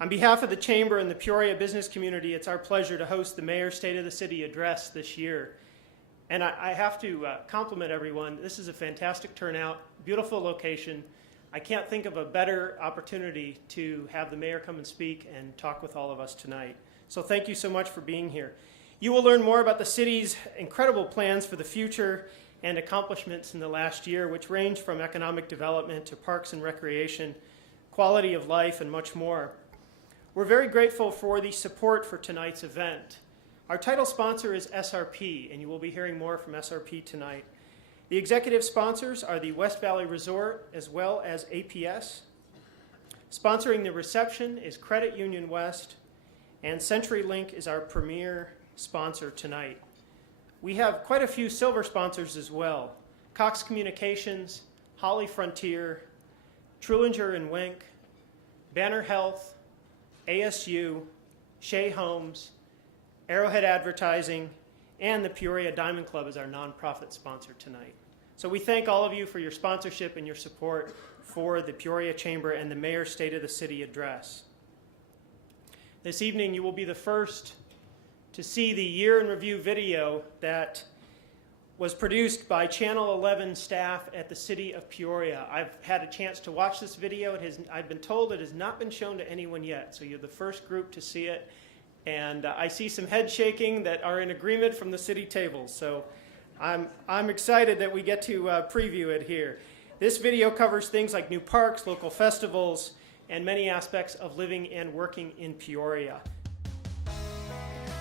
On behalf of the Chamber and the Peoria business community, it's our pleasure to host the Mayor's State of the City address this year. And I have to compliment everyone. This is a fantastic turnout, beautiful location. I can't think of a better opportunity to have the mayor come and speak and talk with all of us tonight. So thank you so much for being here. You will learn more about the city's incredible plans for the future and accomplishments in the last year, which range from economic development to parks and recreation, quality of life, and much more. We're very grateful for the support for tonight's event. Our title sponsor is SRP, and you will be hearing more from SRP tonight. The executive sponsors are the West Valley Resort as well as APS. Sponsoring the reception is Credit Union West, and CenturyLink is our premier sponsor tonight. We have quite a few silver sponsors as well. Cox Communications, Holly Frontier, Trulinger and Wink, Banner Health, ASU, Shea Homes, Arrowhead Advertising, and the Peoria Diamond Club is our nonprofit sponsor tonight. So we thank all of you for your sponsorship and your support for the Peoria Chamber and the Mayor's State of the City address. This evening you will be the first to see the year in review video that was produced by Channel 11 staff at the City of Peoria. I've had a chance to watch this video. I've been told it has not been shown to anyone yet, so you're the first group to see it. And I see some head shaking that are in agreement from the city tables. So I'm excited that we get to preview it here. This video covers things like new parks, local festivals, and many aspects of living and working in Peoria.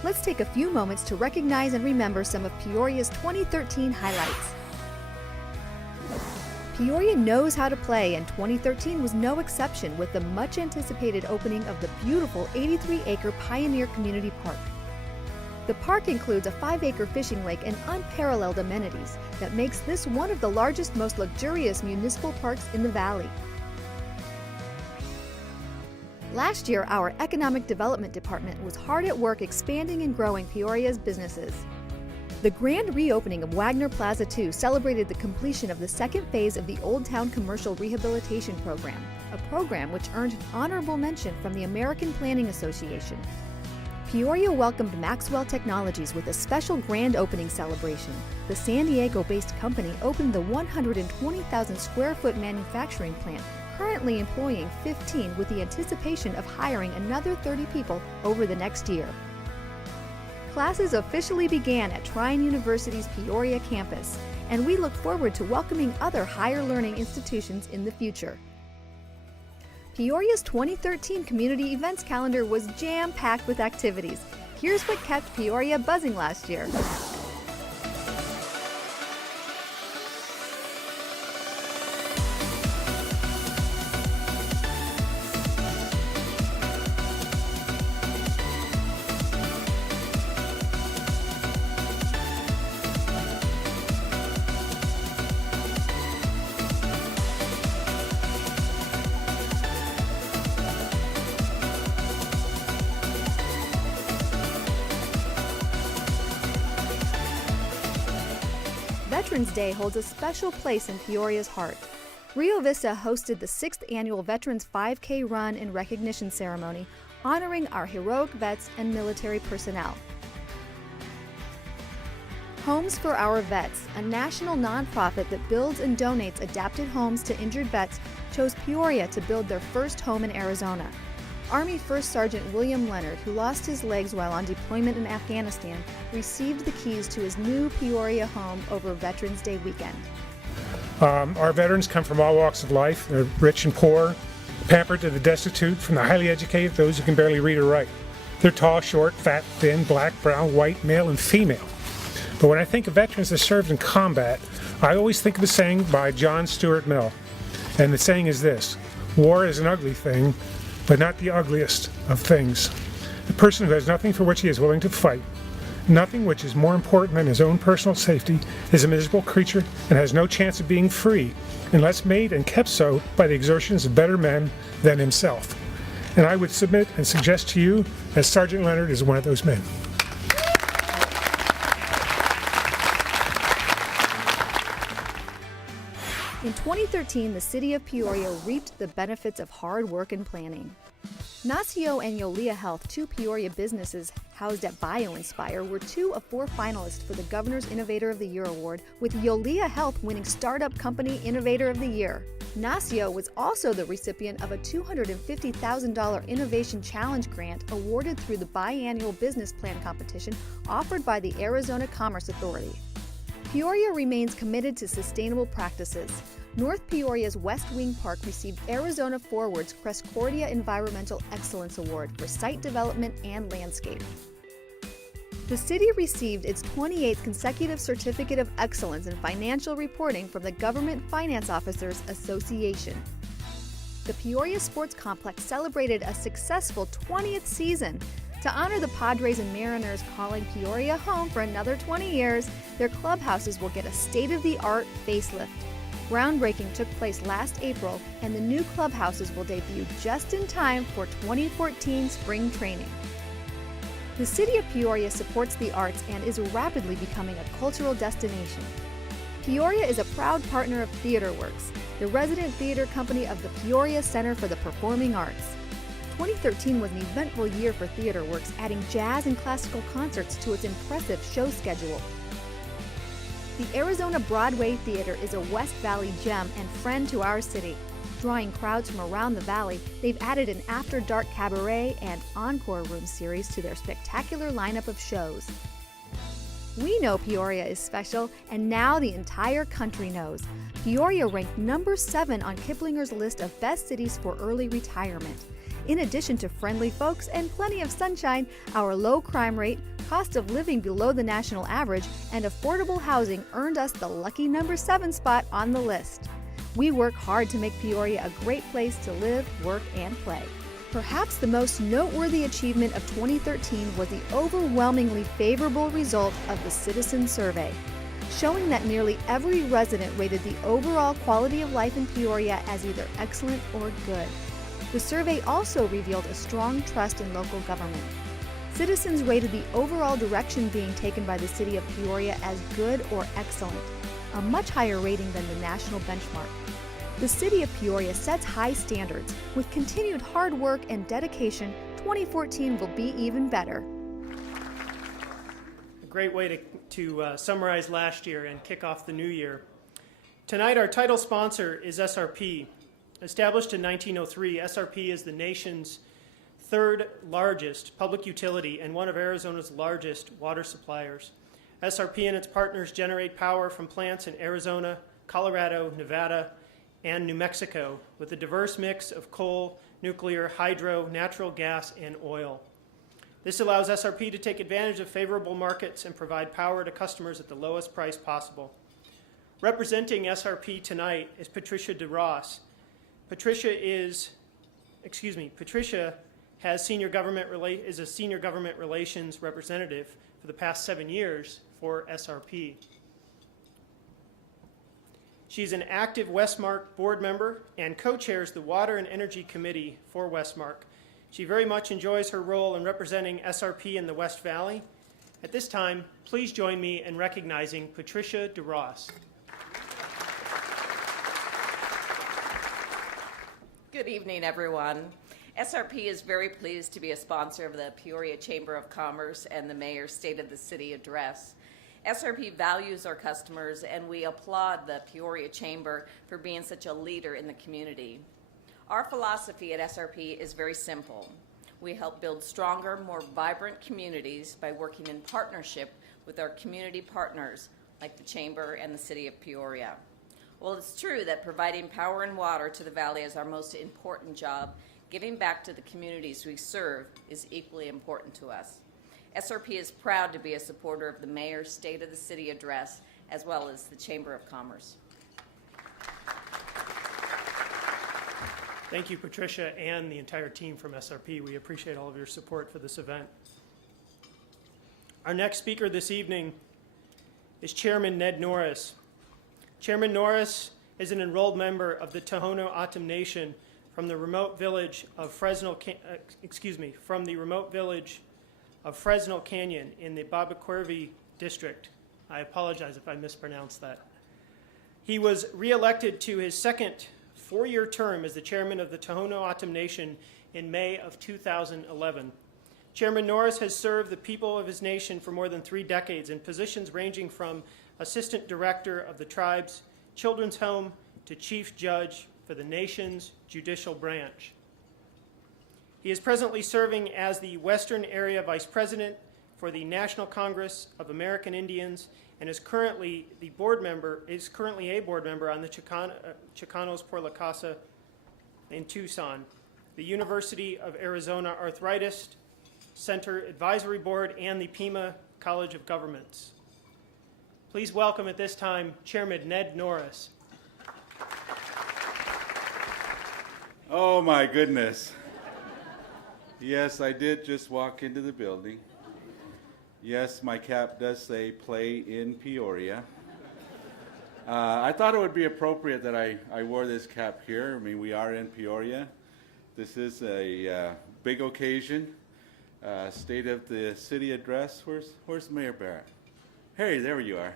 Let's take a few moments to recognize and remember some of Peoria's 2013 highlights. Peoria knows how to play, and 2013 was no exception with the much-anticipated opening of the beautiful 83-acre Pioneer Community Park. The park includes a 5-acre fishing lake and unparalleled amenities that makes this one of the largest, most luxurious municipal parks in the valley. Last year, our Economic Development Department was hard at work expanding and growing Peoria's businesses. The grand reopening of Wagner Plaza 2 celebrated the completion of the second phase of the Old Town Commercial Rehabilitation Program, a program which earned an honorable mention from the American Planning Association. Peoria welcomed Maxwell Technologies with a special grand opening celebration. The San Diego-based company opened the 120,000 square foot manufacturing plant, currently employing 15 with the anticipation of hiring another 30 people over the next year. Classes officially began at Trine University's Peoria campus, and we look forward to welcoming other higher learning institutions in the future. Peoria's 2013 community events calendar was jam-packed with activities. Here's what kept Peoria buzzing last year. Veterans Day holds a special place in Peoria's heart. Rio Vista hosted the 6th annual Veterans 5K Run and Recognition Ceremony, honoring our heroic vets and military personnel. Homes for Our Vets, a national nonprofit that builds and donates adapted homes to injured vets, chose Peoria to build their first home in Arizona. Army First Sergeant William Leonard, who lost his legs while on deployment in Afghanistan, received the keys to his new Peoria home over Veterans Day weekend. Our veterans come from all walks of life. They're rich and poor, pampered to the destitute, from the highly educated to those who can barely read or write. They're tall, short, fat, thin, black, brown, white, male, and female. But when I think of veterans that served in combat, I always think of a saying by John Stuart Mill. And the saying is this: war is an ugly thing, but not the ugliest of things. The person who has nothing for which he is willing to fight, nothing which is more important than his own personal safety, is a miserable creature and has no chance of being free unless made and kept so by the exertions of better men than himself. And I would submit and suggest to you that Sergeant Leonard is one of those men. In 2013, the city of Peoria reaped the benefits of hard work and planning. Nacio and Yolia Health, two Peoria businesses housed at BioInspire, were 2 of 4 finalists for the Governor's Innovator of the Year award, with Yolia Health winning Startup Company Innovator of the Year. Nacio was also the recipient of a $250,000 Innovation Challenge grant awarded through the biannual business plan competition offered by the Arizona Commerce Authority. Peoria remains committed to sustainable practices. North Peoria's West Wing Park received Arizona Forward's Crescordia Environmental Excellence Award for site development and landscape. The city received its 28th consecutive Certificate of Excellence in Financial Reporting from the Government Finance Officers Association. The Peoria Sports Complex celebrated a successful 20th season. To honor the Padres and Mariners calling Peoria home for another 20 years, their clubhouses will get a state-of-the-art facelift. Groundbreaking took place last April, and the new clubhouses will debut just in time for 2014 spring training. The city of Peoria supports the arts and is rapidly becoming a cultural destination. Peoria is a proud partner of TheaterWorks, the resident theater company of the Peoria Center for the Performing Arts. 2013 was an eventful year for TheaterWorks, adding jazz and classical concerts to its impressive show schedule. The Arizona Broadway Theater is a West Valley gem and friend to our city. Drawing crowds from around the valley, they've added an after-dark cabaret and encore room series to their spectacular lineup of shows. We know Peoria is special, and now the entire country knows. Peoria ranked number 7 on Kiplinger's list of best cities for early retirement. In addition to friendly folks and plenty of sunshine, our low crime rate, cost of living below the national average, and affordable housing earned us the lucky number 7 spot on the list. We work hard to make Peoria a great place to live, work, and play. Perhaps the most noteworthy achievement of 2013 was the overwhelmingly favorable result of the Citizen Survey, showing that nearly every resident rated the overall quality of life in Peoria as either excellent or good. The survey also revealed a strong trust in local government. Citizens rated the overall direction being taken by the city of Peoria as good or excellent, a much higher rating than the national benchmark. The city of Peoria sets high standards. With continued hard work and dedication, 2014 will be even better. A great way to summarize last year and kick off the new year. Tonight, our title sponsor is SRP. Established in 1903, SRP is the nation's 3rd largest public utility and one of Arizona's largest water suppliers. SRP and its partners generate power from plants in Arizona, Colorado, Nevada, and New Mexico with a diverse mix of coal, nuclear, hydro, natural gas, and oil. This allows SRP to take advantage of favorable markets and provide power to customers at the lowest price possible. Representing SRP tonight is Patricia DeRoss. Patricia is a senior government relations representative for the past 7 years for SRP. She's an active Westmark board member and co-chairs the Water and Energy Committee for Westmark. She very much enjoys her role in representing SRP in the West Valley. At this time, please join me in recognizing Patricia DeRoss. Good evening, everyone. SRP is very pleased to be a sponsor of the Peoria Chamber of Commerce and the Mayor's State of the City address. SRP values our customers, and we applaud the Peoria Chamber for being such a leader in the community. Our philosophy at SRP is very simple. We help build stronger, more vibrant communities by working in partnership with our community partners like the Chamber and the City of Peoria. Well, it's true that providing power and water to the valley is our most important job. Giving back to the communities we serve is equally important to us. SRP is proud to be a supporter of the Mayor's State of the City address, as well as the Chamber of Commerce. Thank you, Patricia, and the entire team from SRP. We appreciate all of your support for this event. Our next speaker this evening is Chairman Ned Norris. Chairman Norris is an enrolled member of the Tohono O'odham Nation from the remote village of Fresno Canyon in the Babaquirvi district. I apologize if I mispronounced that. He was reelected to his second 4-year term as the chairman of the Tohono O'odham Nation in May of 2011. Chairman Norris has served the people of his nation for more than 3 decades in positions ranging from Assistant Director of the tribe's Children's Home to Chief Judge for the nation's judicial branch. He is presently serving as the Western Area Vice President for the National Congress of American Indians and is currently a board member on the Chicanos por la Casa in Tucson, the University of Arizona Arthritis Center Advisory Board, and the Pima College of Governments. Please welcome at this time Chairman Ned Norris. Oh my goodness. Yes, I did just walk into the building. Yes, my cap does say play in Peoria. I thought it would be appropriate that I wore this cap here. I mean, we are in Peoria. This is a big occasion. State of the City address. Where's Mayor Barrett? Hey, there you are.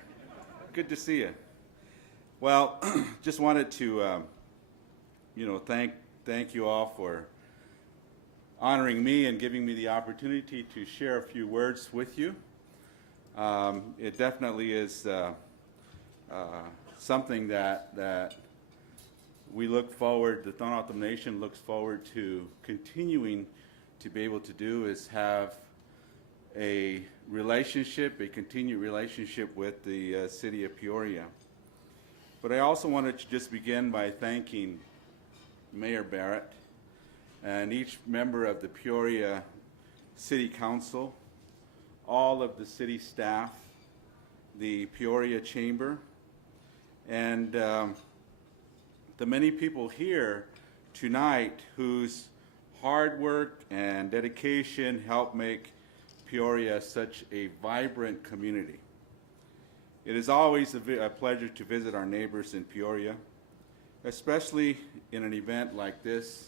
Good to see you. Well, just wanted to, thank you all for honoring me and giving me the opportunity to share a few words with you. It definitely is something that we look forward, the Tohono Nation looks forward to continuing to be able to do, is have a continued relationship with the city of Peoria. But I also wanted to just begin by thanking Mayor Barrett and each member of the Peoria City Council, all of the city staff, the Peoria Chamber, and the many people here tonight whose hard work and dedication help make Peoria such a vibrant community. It is always a pleasure to visit our neighbors in Peoria, especially in an event like this,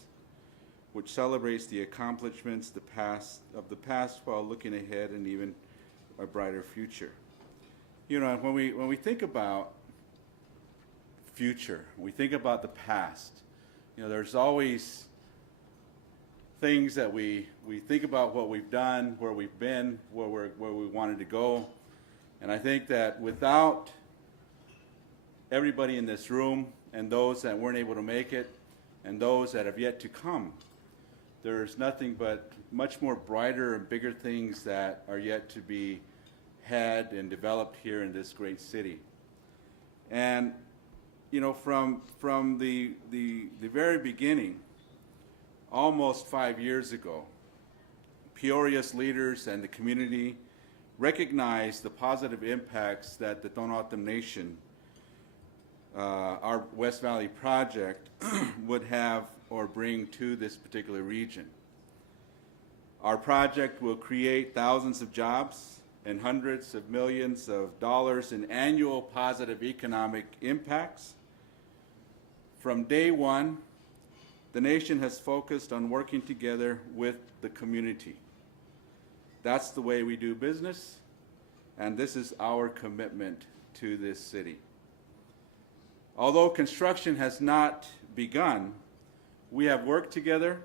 which celebrates the accomplishments of the past while looking ahead and even a brighter future. You know, when we think about future, we think about the past, there's always things that we think about what we've done, where we've been, where we wanted to go. And I think that without everybody in this room and those that weren't able to make it and those that have yet to come, there's nothing but much more brighter and bigger things that are yet to be had and developed here in this great city. And from the very beginning, almost 5 years ago, Peoria's leaders and the community recognized the positive impacts that the Tohono Nation, our West Valley project, would have or bring to this particular region. Our project will create thousands of jobs and hundreds of millions of dollars in annual positive economic impacts. From day one, the nation has focused on working together with the community. That's the way we do business, and this is our commitment to this city. Although construction has not begun, we have worked together,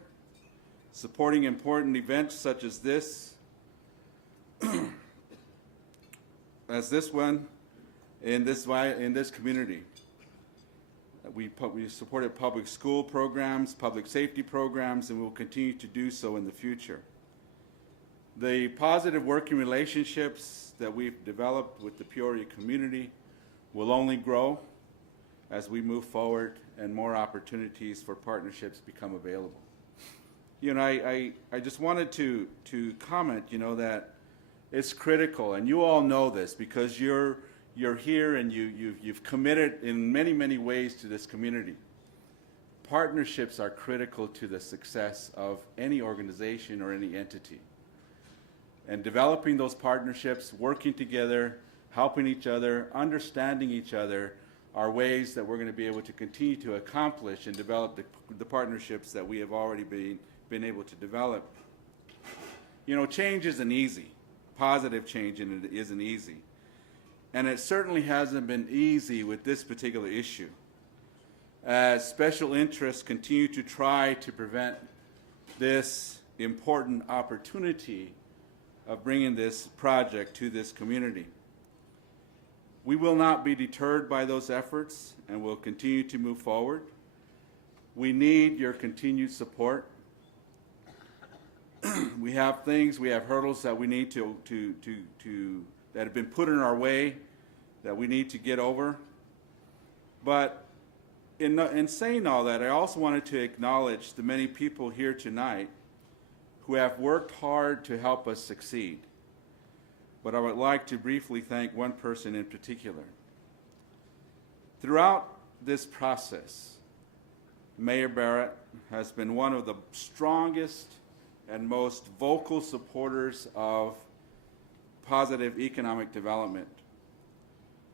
supporting important events such as this, one in this community. We supported public school programs, public safety programs, and we will continue to do so in the future. The positive working relationships that we've developed with the Peoria community will only grow as we move forward and more opportunities for partnerships become available. I just wanted to comment, that it's critical, and you all know this because you're here and you've committed in many, many ways to this community. Partnerships are critical to the success of any organization or any entity. And developing those partnerships, working together, helping each other, understanding each other, are ways that we're going to be able to continue to accomplish and develop the partnerships that we have already been able to develop. Change isn't easy. Positive change isn't easy. And it certainly hasn't been easy with this particular issue, as special interests continue to try to prevent this important opportunity of bringing this project to this community. We will not be deterred by those efforts and will continue to move forward. We need your continued support. We have hurdles that we need that have been put in our way that we need to get over. But in saying all that, I also wanted to acknowledge the many people here tonight who have worked hard to help us succeed. But I would like to briefly thank one person in particular. Throughout this process, Mayor Barrett has been one of the strongest and most vocal supporters of positive economic development.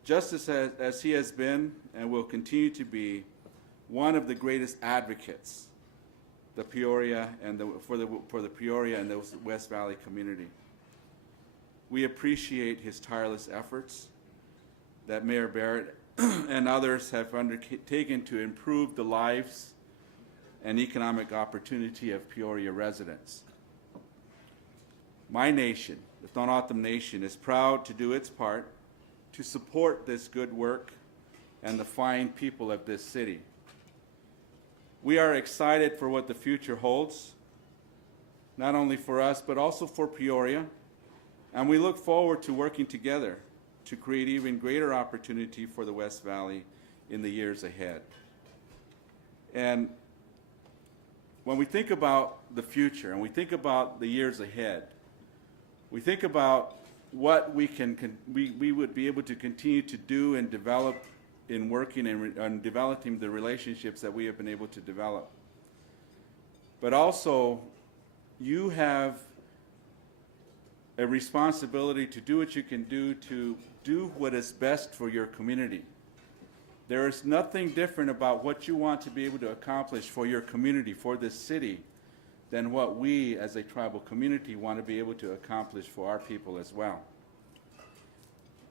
Just as he has been and will continue to be one of the greatest advocates for the Peoria and the West Valley community. We appreciate his tireless efforts that Mayor Barrett and others have undertaken to improve the lives and economic opportunity of Peoria residents. My nation, the Tohono Nation, is proud to do its part to support this good work and the fine people of this city. We are excited for what the future holds, not only for us, but also for Peoria, and we look forward to working together to create even greater opportunity for the West Valley in the years ahead. And when we think about the future and we think about the years ahead, we think about what we would be able to continue to do and develop in working and developing the relationships that we have been able to develop. But also, you have a responsibility to do what you can do to do what is best for your community. There is nothing different about what you want to be able to accomplish for your community, for this city, than what we as a tribal community want to be able to accomplish for our people as well.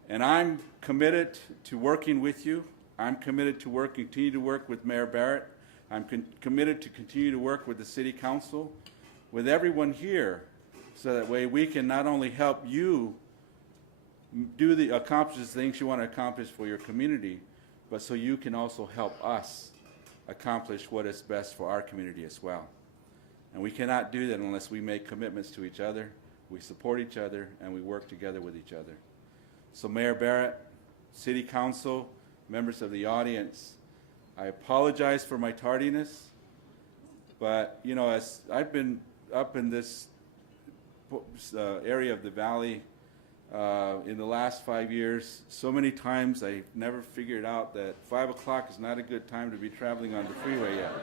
And I'm committed to working with you. I'm committed to continue to work with Mayor Barrett. I'm committed to continue to work with the City Council, with everyone here, so that way we can not only help you accomplish the things you want to accomplish for your community, but so you can also help us accomplish what is best for our community as well. And we cannot do that unless we make commitments to each other, we support each other, and we work together with each other. So Mayor Barrett, City Council, members of the audience, I apologize for my tardiness, but you know, as I've been up in this area of the valley in the last 5 years, so many times I never figured out that 5 o'clock is not a good time to be traveling on the freeway yet.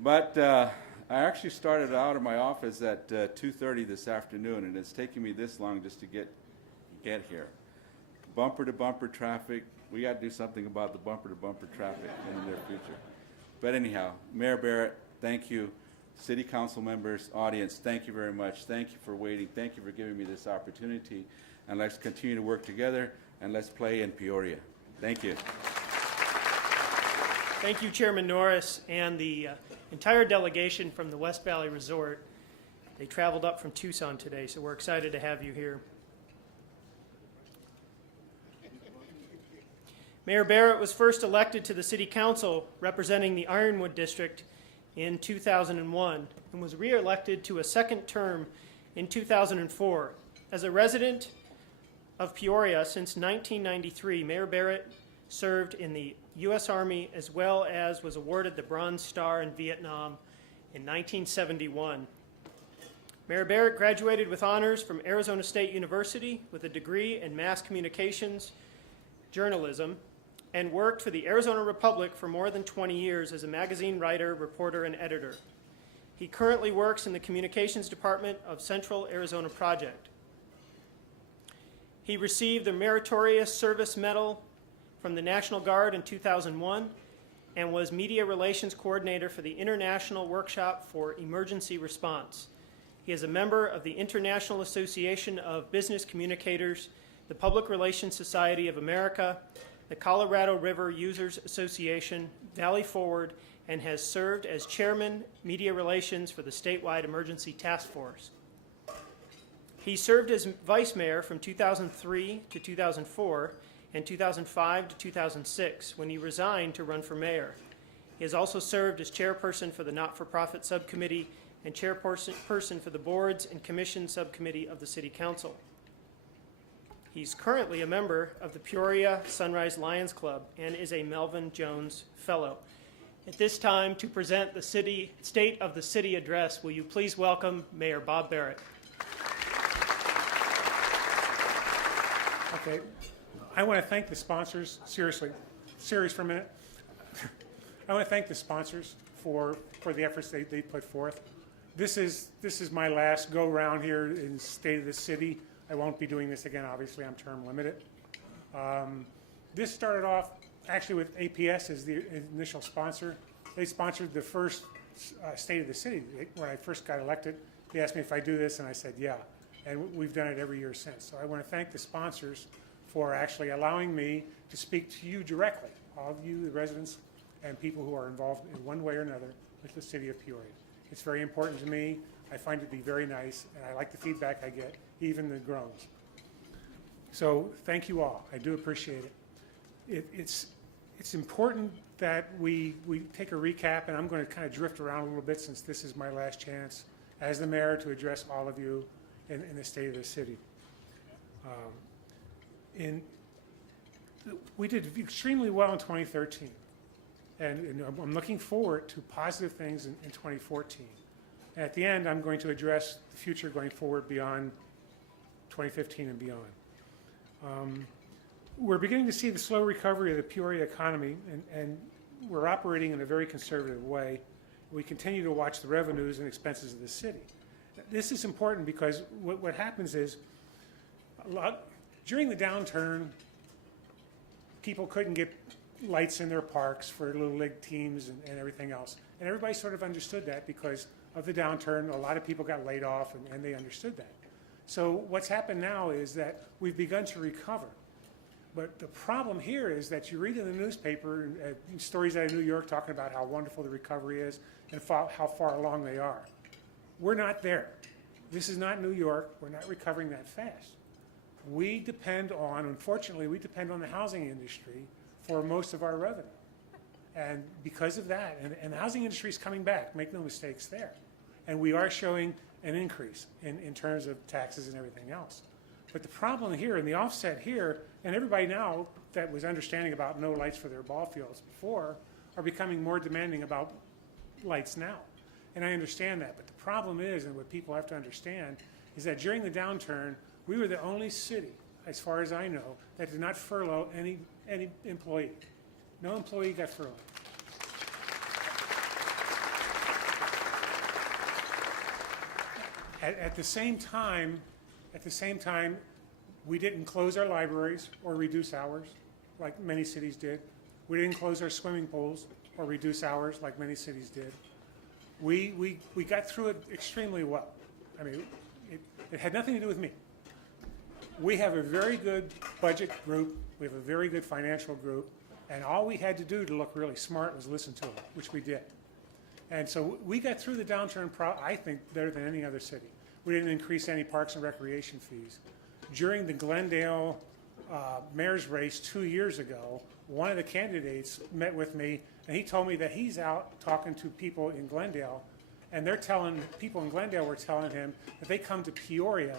But I actually started out of my office at 2:30 this afternoon, and it's taken me this long just to get here. Bumper-to-bumper traffic. We got to do something about the bumper-to-bumper traffic in the near future. But anyhow, Mayor Barrett, thank you. City Council members, audience, thank you very much. Thank you for waiting. Thank you for giving me this opportunity. And let's continue to work together, and let's play in Peoria. Thank you. Thank you, Chairman Norris, and the entire delegation from the West Valley Resort. They traveled up from Tucson today, so we're excited to have you here. Mayor Barrett was first elected to the City Council representing the Ironwood District in 2001 and was re-elected to a second term in 2004. As a resident of Peoria since 1993, Mayor Barrett served in the U.S. Army as well as was awarded the Bronze Star in Vietnam in 1971. Mayor Barrett graduated with honors from Arizona State University with a degree in mass communications journalism and worked for the Arizona Republic for more than 20 years as a magazine writer, reporter, and editor. He currently works in the communications department of Central Arizona Project. He received the Meritorious Service Medal from the National Guard in 2001 and was media relations coordinator for the International Workshop for Emergency Response. He is a member of the International Association of Business Communicators, the Public Relations Society of America, the Colorado River Users Association, Valley Forward, and has served as Chairman, Media Relations for the Statewide Emergency Task Force. He served as Vice Mayor from 2003 to 2004 and 2005 to 2006 when he resigned to run for mayor. He has also served as Chairperson for the Not-for-Profit Subcommittee and Chairperson for the Boards and Commissions Subcommittee of the City Council. He's currently a member of the Peoria Sunrise Lions Club and is a Melvin Jones Fellow. At this time, to present the State of the City Address, will you please welcome Mayor Bob Barrett. Okay, I want to thank the sponsors, seriously, serious for a minute. I want to thank the sponsors for the efforts they put forth. This is my last go-round here in State of the City. I won't be doing this again, obviously, I'm term limited. This started off actually with APS as the initial sponsor. They sponsored the first State of the City. When I first got elected, they asked me if I do this, and I said, yeah. And we've done it every year since. So I want to thank the sponsors for actually allowing me to speak to you directly, all of you, the residents, and people who are involved in one way or another with the City of Peoria. It's very important to me. I find it to be very nice, and I like the feedback I get, even the groans. So thank you all. I do appreciate it. It's important that we take a recap, and I'm going to kind of drift around a little bit since this is my last chance as the mayor to address all of you in the state of the city. We did extremely well in 2013, and I'm looking forward to positive things in 2014. And at the end, I'm going to address the future going forward beyond 2015 and beyond. We're beginning to see the slow recovery of the Peoria economy, and we're operating in a very conservative way. We continue to watch the revenues and expenses of the city. This is important because what happens is, during the downturn, people couldn't get lights in their parks for Little League teams and everything else. And everybody sort of understood that because of the downturn. A lot of people got laid off, and they understood that. So what's happened now is that we've begun to recover. But the problem here is that you read in the newspaper stories out of New York talking about how wonderful the recovery is and how far along they are. We're not there. This is not New York. We're not recovering that fast. We depend on, unfortunately, the housing industry for most of our revenue. And because of that, and the housing industry is coming back, make no mistakes there. And we are showing an increase in terms of taxes and everything else. But the problem here, and the offset here, and everybody now that was understanding about no lights for their ball fields before, are becoming more demanding about lights now. And I understand that, but the problem is, and what people have to understand, is that during the downturn, we were the only city, as far as I know, that did not furlough any employee. No employee got furloughed. At the same time, we didn't close our libraries or reduce hours like many cities did. We didn't close our swimming pools or reduce hours like many cities did. We got through it extremely well. I mean, it had nothing to do with me. We have a very good budget group. We have a very good financial group. And all we had to do to look really smart was listen to them, which we did. And so we got through the downturn, I think, better than any other city. We didn't increase any parks and recreation fees. During the Glendale mayor's race 2 years ago, one of the candidates met with me, and he told me that he's out talking to people in Glendale, and people in Glendale were telling him that they come to Peoria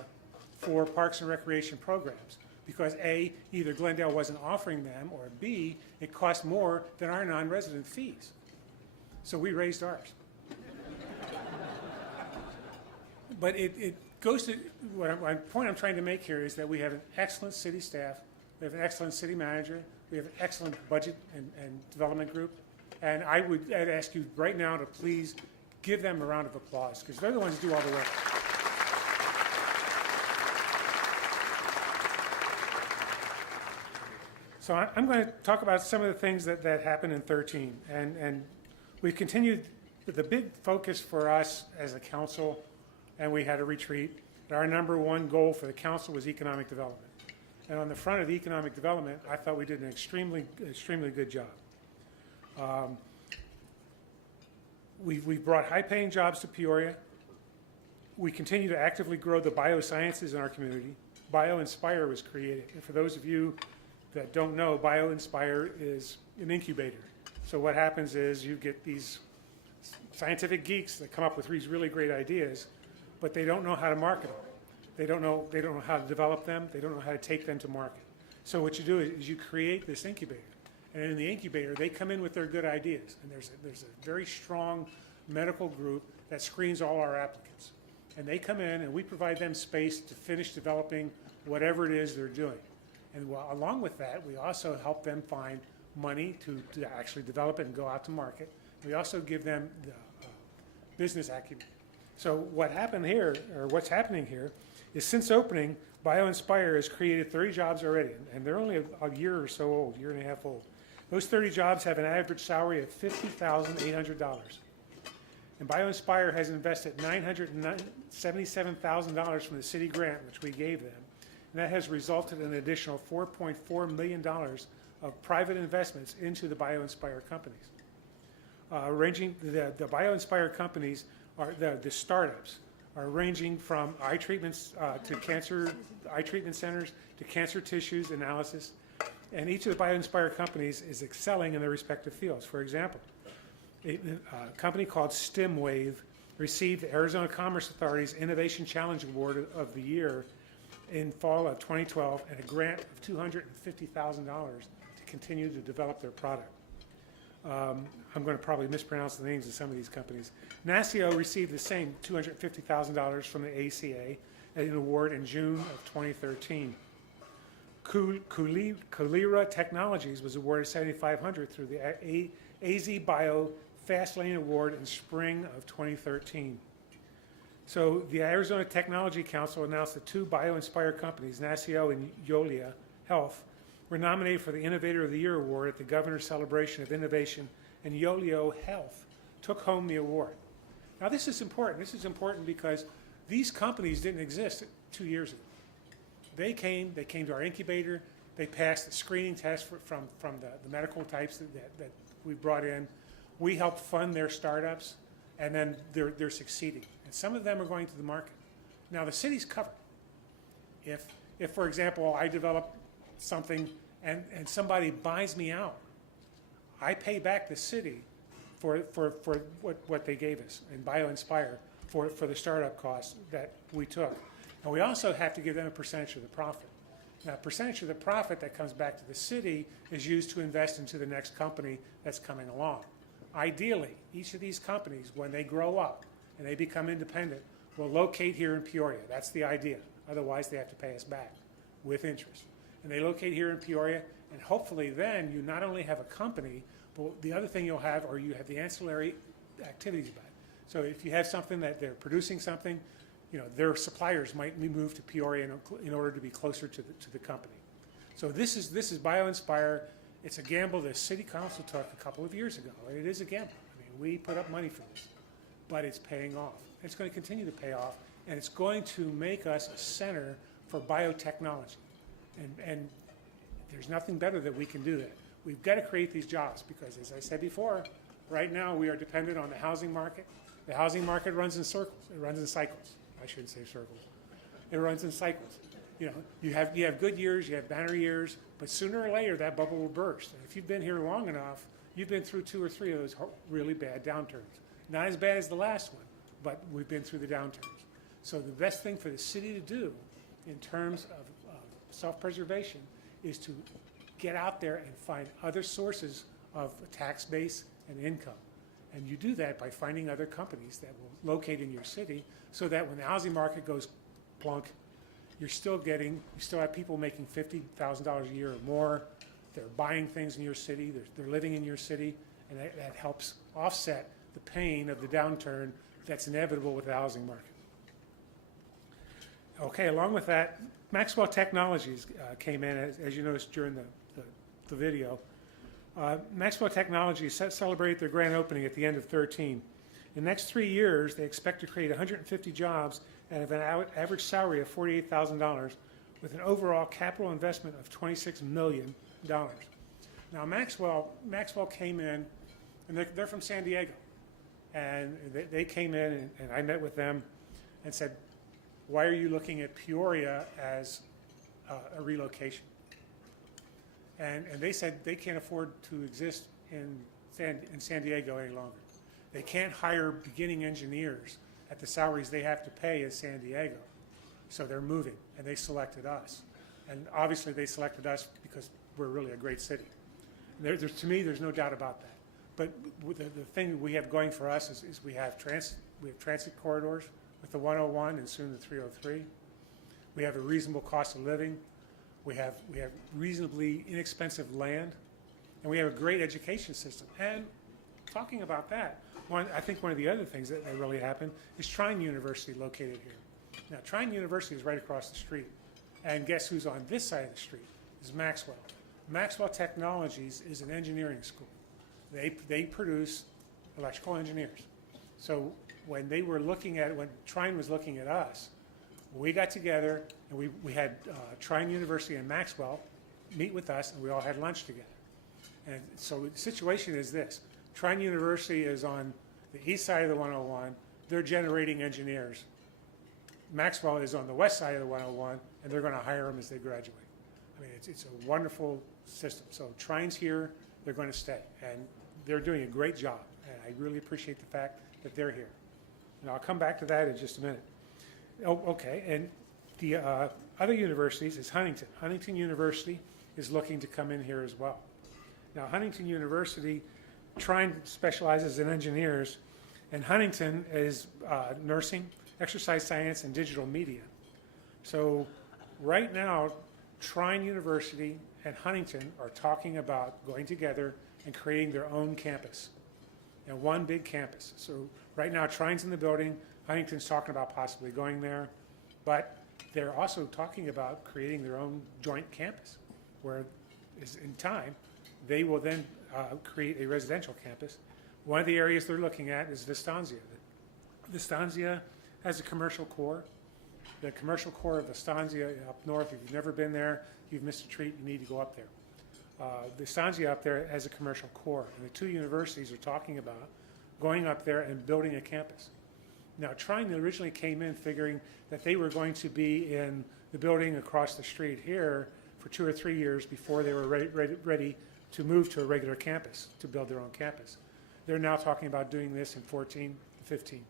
for parks and recreation programs because A, either Glendale wasn't offering them, or B, it cost more than our non-resident fees. So we raised ours. But it goes to, the point I'm trying to make here is that we have an excellent city staff, we have an excellent city manager, we have an excellent budget and development group, and I'd ask you right now to please give them a round of applause, because they're the ones who do all the work. So I'm going to talk about some of the things that happened in 2013, and we continued with the big focus for us as a council, and we had a retreat. Our number one goal for the council was economic development. And on the front of economic development, I thought we did an extremely good job. We've brought high-paying jobs to Peoria. We continue to actively grow the biosciences in our community. BioInspire was created. And for those of you that don't know, BioInspire is an incubator. So what happens is you get these scientific geeks that come up with these really great ideas, but they don't know how to market them. They don't know how to develop them. They don't know how to take them to market. So what you do is you create this incubator. And in the incubator, they come in with their good ideas. And there's a very strong medical group that screens all our applicants. And they come in and we provide them space to finish developing whatever it is they're doing. And along with that, we also help them find money to actually develop it and go out to market. We also give them the business acumen. So what happened here, or what's happening here, is since opening, BioInspire has created 30 jobs already, and they're only a year or so old, year and a half old. Those 30 jobs have an average salary of $50,800. And BioInspire has invested $977,000 from the city grant, which we gave them, and that has resulted in an additional $4.4 million of private investments into the BioInspire companies. The BioInspire companies are the startups are ranging from eye treatments to cancer, eye treatment centers to cancer tissues analysis. And each of the BioInspire companies is excelling in their respective fields. For example, a company called STEMWave received the Arizona Commerce Authority's Innovation Challenge Award of the Year in fall of 2012 and a grant of $250,000 to continue to develop their product. I'm going to probably mispronounce the names of some of these companies. NASCIO received the same $250,000 from the ACA, an award in June of 2013. Culira Technologies was awarded $7,500 through the AZ Bio Fast Lane Award in spring of 2013. So the Arizona Technology Council announced that two BioInspire companies, NASCIO and Yolia Health, were nominated for the Innovator of the Year award at the Governor's Celebration of Innovation, and Yolia Health took home the award. Now this is important. This is important because these companies didn't exist 2 years ago. They came to our incubator, they passed the screening test from the medical types that we brought in. We helped fund their startups, and then they're succeeding. And some of them are going to the market. Now the city's covered. If for example, I develop something and somebody buys me out, I pay back the city for what they gave us in BioInspire for the startup costs that we took. And we also have to give them a percentage of the profit. Now, a percentage of the profit that comes back to the city is used to invest into the next company that's coming along. Ideally, each of these companies, when they grow up and they become independent, will locate here in Peoria. That's the idea. Otherwise, they have to pay us back with interest. And they locate here in Peoria, and hopefully then you not only have a company, but the other thing you'll have, or you have the ancillary activities about it. So if you have something that they're producing something, their suppliers might be moved to Peoria in order to be closer to the company. So this is BioInspire. It's a gamble the city council took a couple of years ago. It is a gamble. I mean, we put up money for this, but it's paying off. It's going to continue to pay off, and it's going to make us a center for biotechnology. And there's nothing better that we can do that. We've got to create these jobs because, as I said before, right now we are dependent on the housing market. The housing market runs in circles. It runs in cycles. I shouldn't say circles. It runs in cycles. You have good years, you have banner years, but sooner or later that bubble will burst. And if you've been here long enough, you've been through 2 or 3 of those really bad downturns. Not as bad as the last one, but we've been through the downturns. So the best thing for the city to do in terms of self-preservation is to get out there and find other sources of tax base and income. And you do that by finding other companies that will locate in your city so that when the housing market goes plunk, you still have people making $50,000 a year or more. They're buying things in your city, they're living in your city, and that helps offset the pain of the downturn that's inevitable with the housing market. Okay, along with that, Maxwell Technologies came in, as you noticed during the video. Maxwell Technologies celebrated their grand opening at the end of 2013. In the next 3 years, they expect to create 150 jobs and have an average salary of $48,000 with an overall capital investment of $26 million. Now, Maxwell came in, and they're from San Diego. And they came in, and I met with them and said, why are you looking at Peoria as a relocation? And they said they can't afford to exist in San Diego any longer. They can't hire beginning engineers at the salaries they have to pay in San Diego. So they're moving, and they selected us. And obviously they selected us because we're really a great city. To me, there's no doubt about that. But the thing we have going for us is we have transit corridors with the 101 and soon the 303. We have a reasonable cost of living. We have reasonably inexpensive land, and we have a great education system. And talking about that, I think one of the other things that really happened is Trine University located here. Now, Trine University is right across the street, and guess who's on this side of the street? Is Maxwell. Maxwell Technologies is an engineering school. They produce electrical engineers. So when Trine was looking at us, we got together and we had Trine University and Maxwell meet with us, and we all had lunch together. And so the situation is this. Trine University is on the east side of the 101. They're generating engineers. Maxwell is on the west side of the 101, and they're going to hire them as they graduate. I mean, it's a wonderful system. So Trine's here. They're going to stay, and they're doing a great job. And I really appreciate the fact that they're here. And I'll come back to that in just a minute. Oh, okay, and the other universities is Huntington. Huntington University is looking to come in here as well. Now, Huntington University, Trine specializes in engineers, and Huntington is nursing, exercise science, and digital media. So right now, Trine University and Huntington are talking about going together and creating their own campus, and one big campus. So right now, Trine's in the building. Huntington's talking about possibly going there, but they're also talking about creating their own joint campus, where in time, they will then create a residential campus. One of the areas they're looking at is Vistanza. Vistanza has a commercial core. The commercial core of Vistanza up north, if you've never been there, you've missed a treat, you need to go up there. Vistanza up there has a commercial core, and the two universities are talking about going up there and building a campus. Now, Trine originally came in figuring that they were going to be in the building across the street here for 2 or 3 years before they were ready to move to a regular campus, to build their own campus. They're now talking about doing this in 14, 15.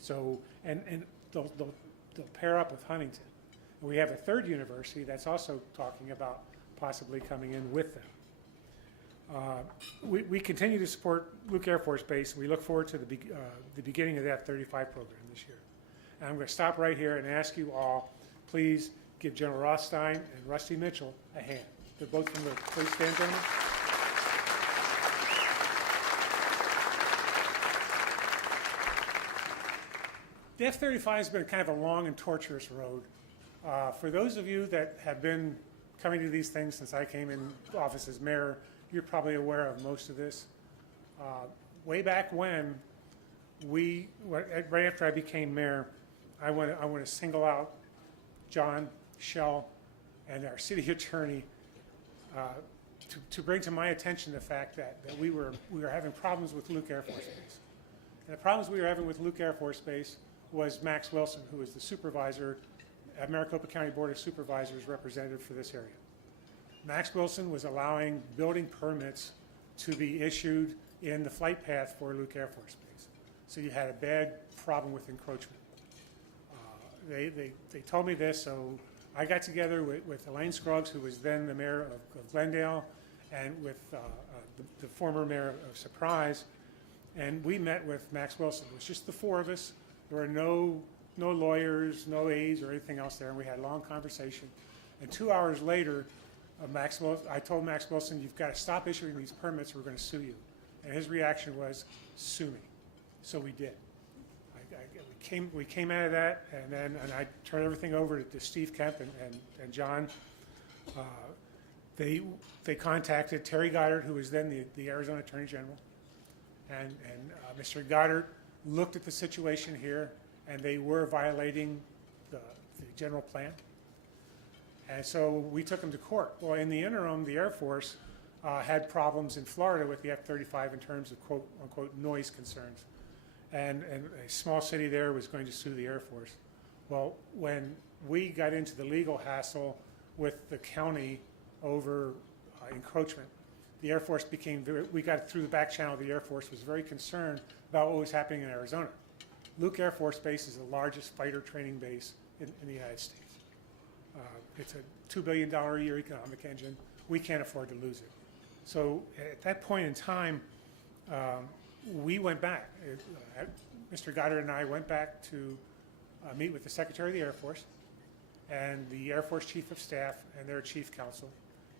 So, and they'll pair up with Huntington. And we have a third university that's also talking about possibly coming in with them. We continue to support Luke Air Force Base, and we look forward to the beginning of the F-35 program this year. And I'm going to stop right here and ask you all, please give General Rothstein and Rusty Mitchell a hand. They're both from the, please stand, gentlemen. The F-35 has been kind of a long and torturous road. For those of you that have been coming to these things since I came in office as mayor, you're probably aware of most of this. Way back when, right after I became mayor, I want to single out John, Shell, and our city attorney to bring to my attention the fact that we were having problems with Luke Air Force Base. And the problems we were having with Luke Air Force Base was Max Wilson, who is the supervisor at Maricopa County Board of Supervisors representative for this area. Max Wilson was allowing building permits to be issued in the flight path for Luke Air Force Base. So you had a bad problem with encroachment. They told me this, so I got together with Elaine Scruggs, who was then the mayor of Glendale, and with the former mayor of Surprise, and we met with Max Wilson. It was just the four of us. There were no lawyers, no aides or anything else there, and we had a long conversation. And 2 hours later, I told Max Wilson, you've got to stop issuing these permits, we're going to sue you. And his reaction was, sue me. So we did. We came out of that, and I turned everything over to Steve Kemp and John. They contacted Terry Goddard, who was then the Arizona Attorney General. And Mr. Goddard looked at the situation here, and they were violating the general plan. And so we took them to court. Well, in the interim, the Air Force had problems in Florida with the F-35 in terms of quote-unquote noise concerns. and a small city there was going to sue the Air Force. Well, when we got into the legal hassle with the county over encroachment, the Air Force we got through the back channel. The Air Force was very concerned about what was happening in Arizona. Luke Air Force Base is the largest fighter training base in the United States. It's a $2 billion a year economic engine. We can't afford to lose it. So at that point in time, we went back. Mr. Goddard and I went back to meet with the Secretary of the Air Force and the Air Force Chief of Staff and their Chief Counsel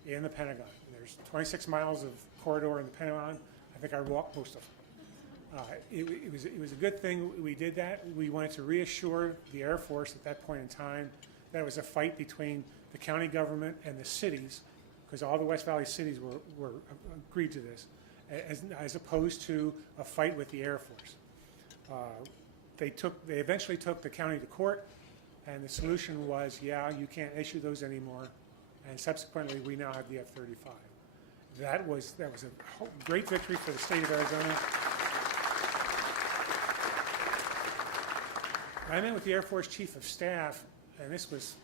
in the Pentagon. There's 26 miles of corridor in the Pentagon. I think I walked most of them. It was a good thing we did that. We wanted to reassure the Air Force at that point in time that it was a fight between the county government and the cities, because all the West Valley cities were agreed to this, as opposed to a fight with the Air Force. They eventually took the county to court, and the solution was, yeah, you can't issue those anymore. And subsequently, we now have the F-35. That was a great victory for the state of Arizona. I met with the Air Force Chief of Staff, and this was,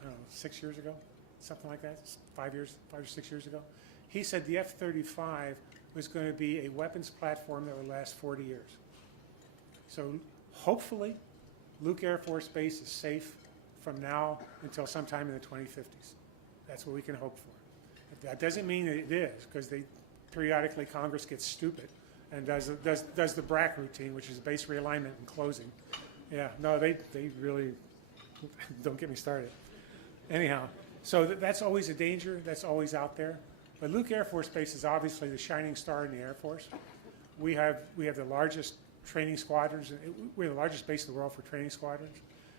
I don't know, 6 years ago, something like that, 5 or 6 years ago. He said the F-35 was going to be a weapons platform that would last 40 years. So hopefully, Luke Air Force Base is safe from now until sometime in the 2050s. That's what we can hope for. That doesn't mean that it is, because periodically Congress gets stupid and does the BRAC routine, which is base realignment and closing. Yeah, no, they really, don't get me started. Anyhow, so that's always a danger. That's always out there. But Luke Air Force Base is obviously the shining star in the Air Force. We have the largest training squadrons. We're the largest base in the world for training squadrons.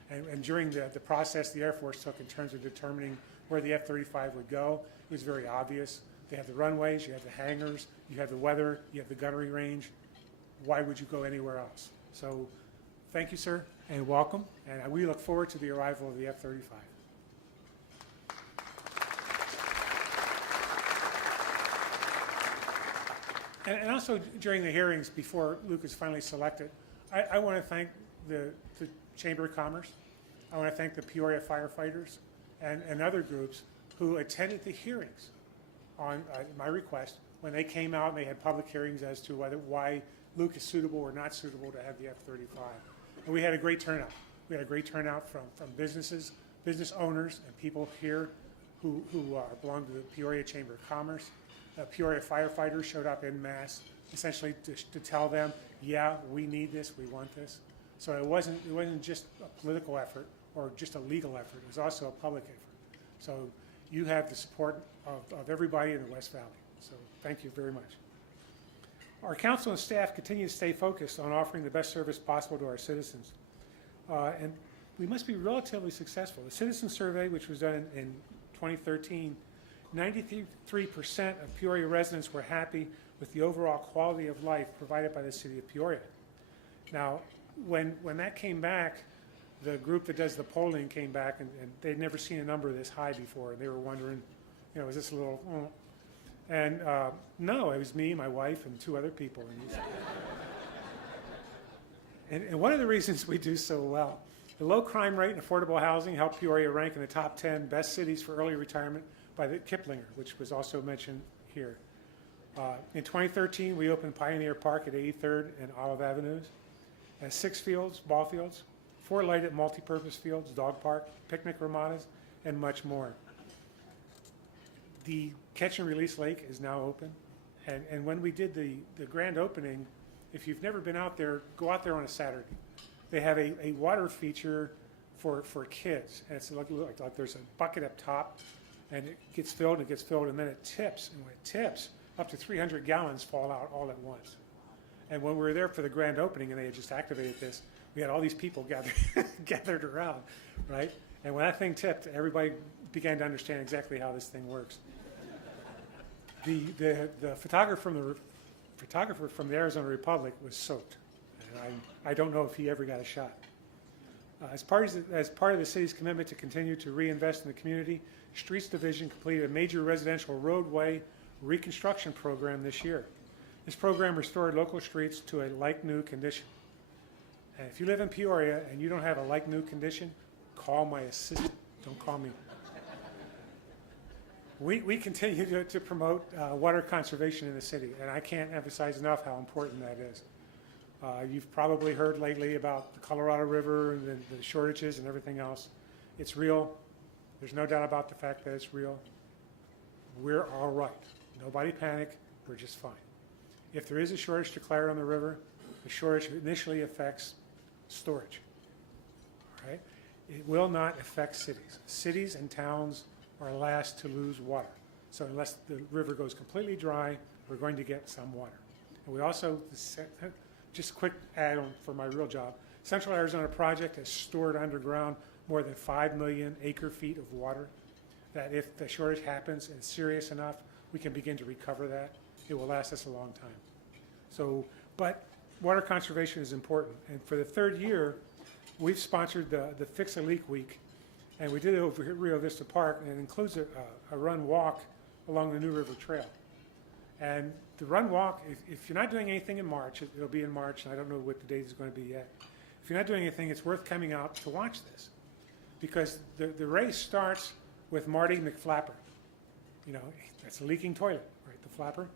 And during the process the Air Force took in terms of determining where the F-35 would go, it was very obvious. They have the runways, you have the hangars, you have the weather, you have the gunnery range. Why would you go anywhere else? So thank you, sir, and welcome. And we look forward to the arrival of the F-35. And also during the hearings before Luke is finally selected, I want to thank the Chamber of Commerce. I want to thank the Peoria firefighters and other groups who attended the hearings on my request when they came out and they had public hearings as to why Luke is suitable or not suitable to have the F-35. And we had a great turnout. We had a great turnout from businesses, business owners, and people here who belong to the Peoria Chamber of Commerce. Peoria firefighters showed up en masse, essentially to tell them, yeah, we need this, we want this. So it wasn't just a political effort or just a legal effort. It was also a public effort. So you have the support of everybody in the West Valley. So thank you very much. Our council and staff continue to stay focused on offering the best service possible to our citizens. And we must be relatively successful. The citizen survey, which was done in 2013, 93% of Peoria residents were happy with the overall quality of life provided by the city of Peoria. Now, when that came back, the group that does the polling came back, and they'd never seen a number this high before. They were wondering, is this a little, And no, it was me, my wife, and 2 other people. And one of the reasons we do so well, the low crime rate and affordable housing helped Peoria rank in the top 10 best cities for early retirement by the Kiplinger, which was also mentioned here. In 2013, we opened Pioneer Park at 83rd and Olive Avenues, and 6 fields, ball fields, 4 lighted multi-purpose fields, dog park, picnic ramadas, and much more. The catch and release lake is now open, and when we did the grand opening, if you've never been out there, go out there on a Saturday. They have a water feature for kids, and it's like there's a bucket up top, and it gets filled, and then it tips, and when it tips, up to 300 gallons fall out all at once. And when we were there for the grand opening, and they had just activated this, we had all these people gathered around, right? And when that thing tipped, everybody began to understand exactly how this thing works. The photographer from the Arizona Republic was soaked, and I don't know if he ever got a shot. As part of the city's commitment to continue to reinvest in the community, Streets Division completed a major residential roadway reconstruction program this year. This program restored local streets to a like-new condition. And if you live in Peoria and you don't have a like new condition, call my assistant. Don't call me. We continue to promote water conservation in the city, and I can't emphasize enough how important that is. You've probably heard lately about the Colorado River and the shortages and everything else. It's real. There's no doubt about the fact that it's real. We're all right. Nobody panic. We're just fine. If there is a shortage declared on the river, the shortage initially affects storage. All right? It will not affect cities. Cities and towns are last to lose water. So unless the river goes completely dry, we're going to get some water. And we also, just quick add-on for my real job, Central Arizona Project has stored underground more than 5 million acre-feet of water, that if the shortage happens and it's serious enough, we can begin to recover that. It will last us a long time. So, but water conservation is important. And for the third year, we've sponsored the Fix a Leak Week, and we did it over here at Rio Vista Park, and it includes a run-walk along the New River Trail. And the run-walk, if you're not doing anything in March, it'll be in March, and I don't know what the date is going to be yet. If you're not doing anything, it's worth coming out to watch this, because the race starts with Marty McFlapper. You know, that's a leaking toilet, right, the flapper.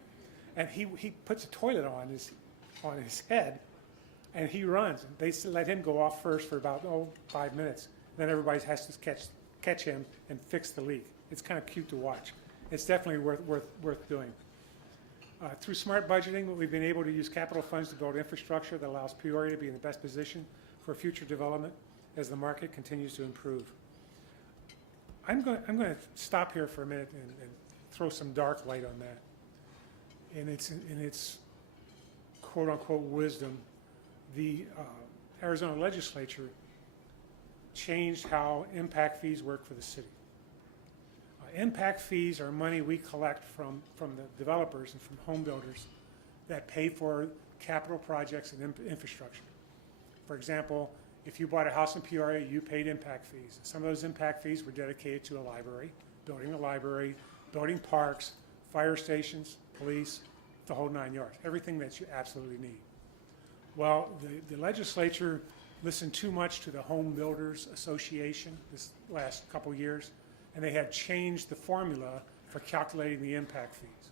And he puts a toilet on his head, and he runs. They let him go off first for about 5 minutes. Then everybody has to catch him and fix the leak. It's kind of cute to watch. It's definitely worth doing. Through smart budgeting, we've been able to use capital funds to build infrastructure that allows Peoria to be in the best position for future development as the market continues to improve. I'm going to stop here for a minute and throw some dark light on that. In its quote-unquote wisdom, the Arizona legislature changed how impact fees work for the city. Impact fees are money we collect from the developers and from home builders that pay for capital projects and infrastructure. For example, if you bought a house in Peoria, you paid impact fees. Some of those impact fees were dedicated to a library, building parks, fire stations, police, the whole 9 yards, everything that you absolutely need. Well, the legislature listened too much to the Home Builders Association this last couple years, and they have changed the formula for calculating the impact fees.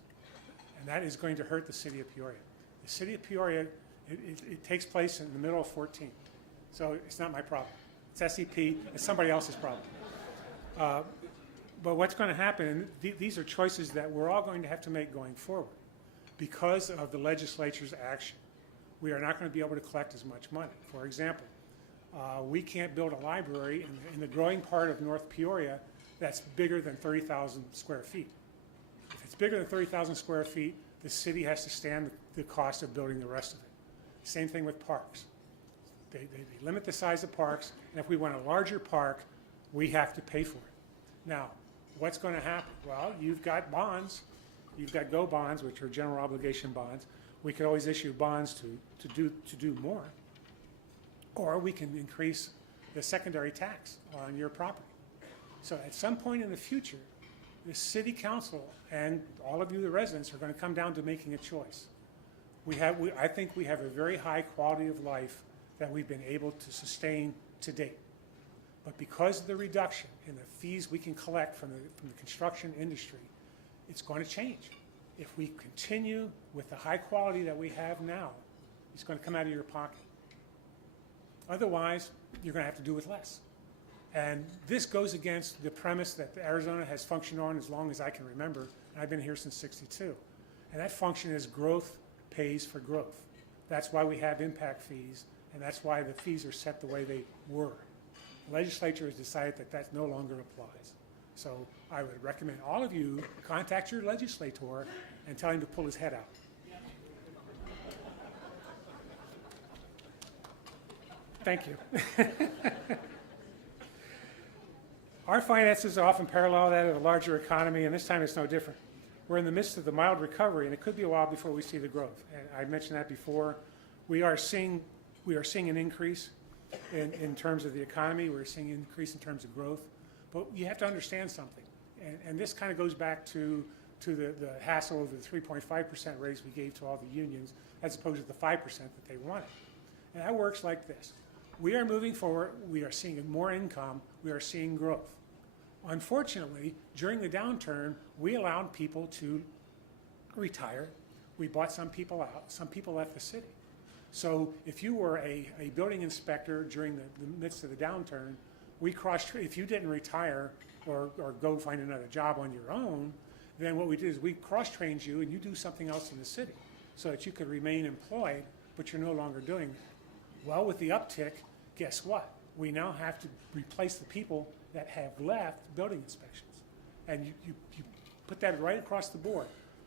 And that is going to hurt the city of Peoria. The city of Peoria, it takes place in the middle of 14. So it's not my problem. It's SEP, it's somebody else's problem. But what's going to happen, and these are choices that we're all going to have to make going forward. Because of the legislature's action, we are not going to be able to collect as much money. For example, we can't build a library in the growing part of North Peoria that's bigger than 30,000 square feet. If it's bigger than 30,000 square feet, the city has to stand the cost of building the rest of it. Same thing with parks. They limit the size of parks, and if we want a larger park, we have to pay for it. Now, what's going to happen? Well, you've got bonds. You've got GO bonds, which are general obligation bonds. We could always issue bonds to do more. Or we can increase the secondary tax on your property. So at some point in the future, the city council and all of you, the residents, are going to come down to making a choice. I think we have a very high quality of life that we've been able to sustain to date. But because of the reduction in the fees we can collect from the construction industry, it's going to change. If we continue with the high quality that we have now, it's going to come out of your pocket. Otherwise, you're going to have to do with less. And this goes against the premise that Arizona has functioned on as long as I can remember, and I've been here since '62. And that function is growth pays for growth. That's why we have impact fees, and that's why the fees are set the way they were. The legislature has decided that that no longer applies. So I would recommend all of you contact your legislator and tell him to pull his head out. Thank you. Our finances often parallel that of a larger economy, and this time it's no different. We're in the midst of the mild recovery, and it could be a while before we see the growth. And I mentioned that before. We are seeing an increase in terms of the economy. We're seeing an increase in terms of growth. But you have to understand something, and this kind of goes back to the hassle of the 3.5% raise we gave to all the unions, as opposed to the 5% that they wanted. And that works like this. We are moving forward. We are seeing more income. We are seeing growth. Unfortunately, during the downturn, we allowed people to retire. We bought some people out. Some people left the city. So if you were a building inspector during the midst of the downturn, if you didn't retire or go find another job on your own, then what we did is we cross-trained you and you do something else in the city so that you could remain employed, but you're no longer doing that. Well, with the uptick, guess what? We now have to replace the people that have left building inspections. And you put that right across the board.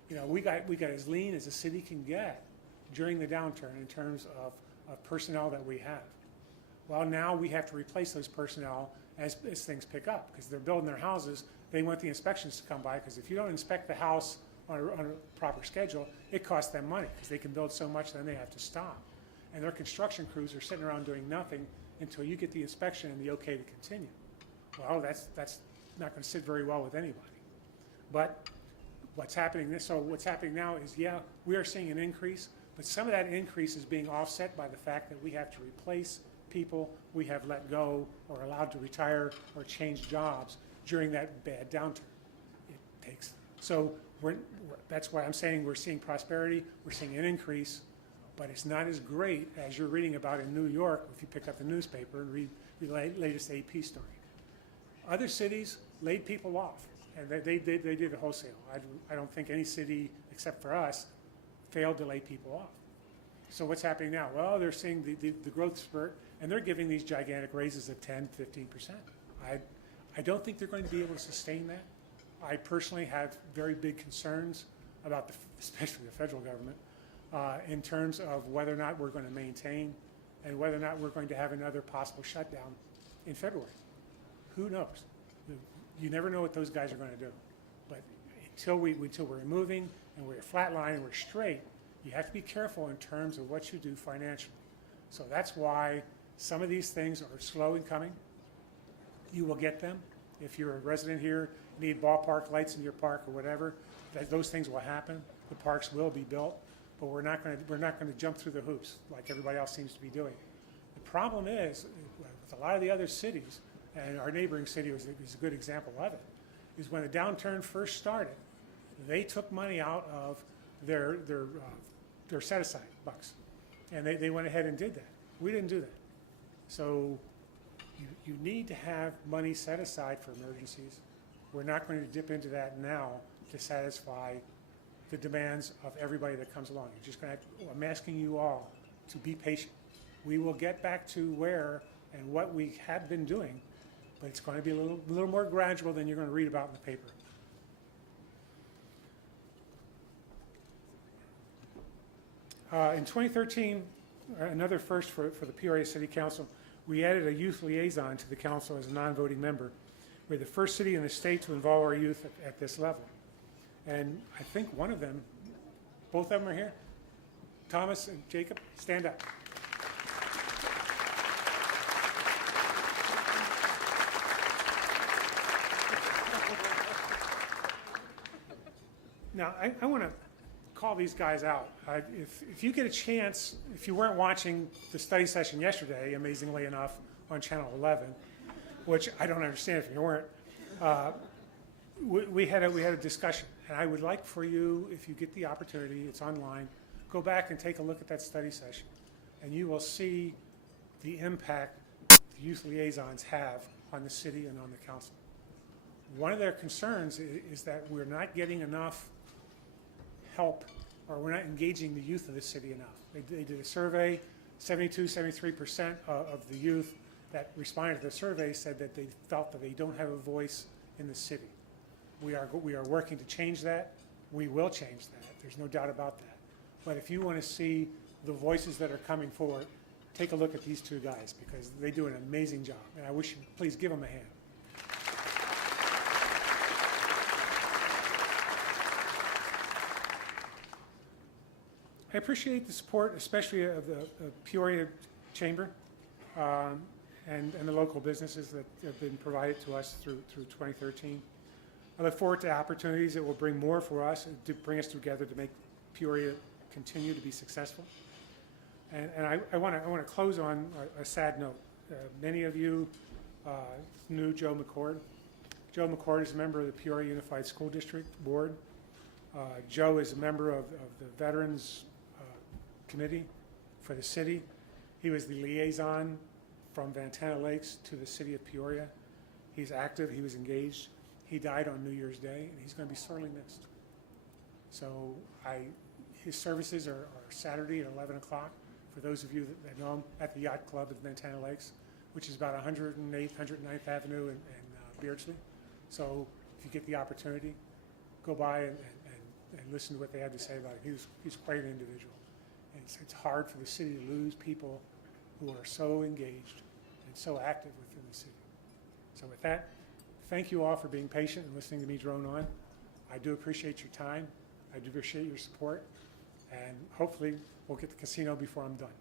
You know, we got as lean as a city can get during the downturn in terms of personnel that we have. Well, now we have to replace those personnel as things pick up because they're building their houses. They want the inspections to come by because if you don't inspect the house on a proper schedule, it costs them money because they can build so much then they have to stop. And their construction crews are sitting around doing nothing until you get the inspection and the okay to continue. Well, that's not going to sit very well with anybody. But what's happening now is, yeah, we are seeing an increase, but some of that increase is being offset by the fact that we have to replace people we have let go or allowed to retire or change jobs during that bad downturn. It takes, so that's why I'm saying we're seeing prosperity, we're seeing an increase, but it's not as great as you're reading about in New York if you pick up the newspaper and read the latest AP story. Other cities laid people off, and they did it wholesale. I don't think any city except for us failed to lay people off. So what's happening now? Well, they're seeing the growth spurt, and they're giving these gigantic raises of 10, 15%. I don't think they're going to be able to sustain that. I personally have very big concerns about, especially the federal government, in terms of whether or not we're going to maintain and whether or not we're going to have another possible shutdown in February. Who knows? You never know what those guys are going to do. But until we're moving and we're flatline and we're straight, you have to be careful in terms of what you do financially. So that's why some of these things are slow in coming. You will get them. If you're a resident here, you need ballpark lights in your park or whatever, those things will happen. The parks will be built, but we're not going to jump through the hoops like everybody else seems to be doing. The problem is, with a lot of the other cities, and our neighboring city is a good example of it, is when the downturn first started, they took money out of their set-aside bucks, and they went ahead and did that. We didn't do that. So you need to have money set aside for emergencies. We're not going to dip into that now to satisfy the demands of everybody that comes along. You're just going to I'm asking you all to be patient. We will get back to where and what we have been doing, but it's going to be a little more gradual than you're going to read about in the paper. In 2013, another first for the Peoria City Council, we added a youth liaison to the council as a non-voting member. We're the first city in the state to involve our youth at this level. And I think one of them, both of them are here. Thomas and Jacob, stand up. Now, I want to call these guys out. If you get a chance, if you weren't watching the study session yesterday, amazingly enough, on Channel 11, which I don't understand if you weren't, we had a discussion. And I would like for you, if you get the opportunity, it's online, go back and take a look at that study session. And you will see the impact the youth liaisons have on the city and on the council. One of their concerns is that we're not getting enough help, or we're not engaging the youth of the city enough. They did a survey, 73% of the youth that responded to the survey said that they felt that they don't have a voice in the city. We are working to change that. We will change that. There's no doubt about that. But if you want to see the voices that are coming forward, take a look at these two guys because they do an amazing job. And I wish you please give them a hand. I appreciate the support, especially of the Peoria Chamber and the local businesses that have been provided to us through 2013. I look forward to opportunities that will bring more for us, to bring us together to make Peoria continue to be successful. And I want to close on a sad note. Many of you knew Joe McCord. Joe McCord is a member of the Peoria Unified School District Board. Joe is a member of the Veterans Committee for the city. He was the liaison from Ventana Lakes to the city of Peoria. He's active, he was engaged. He died on New Year's Day, and he's going to be sorely missed. So his services are Saturday at 11 o'clock, for those of you that know him, at the Yacht Club at Ventana Lakes, which is about 108th, 109th Avenue in Beardsley. So if you get the opportunity, go by and listen to what they had to say about it. He's quite an individual. And it's hard for the city to lose people who are so engaged and so active within the city. So with that, thank you all for being patient and listening to me drone on. I do appreciate your time. I do appreciate your support. And hopefully we'll get the casino before I'm done.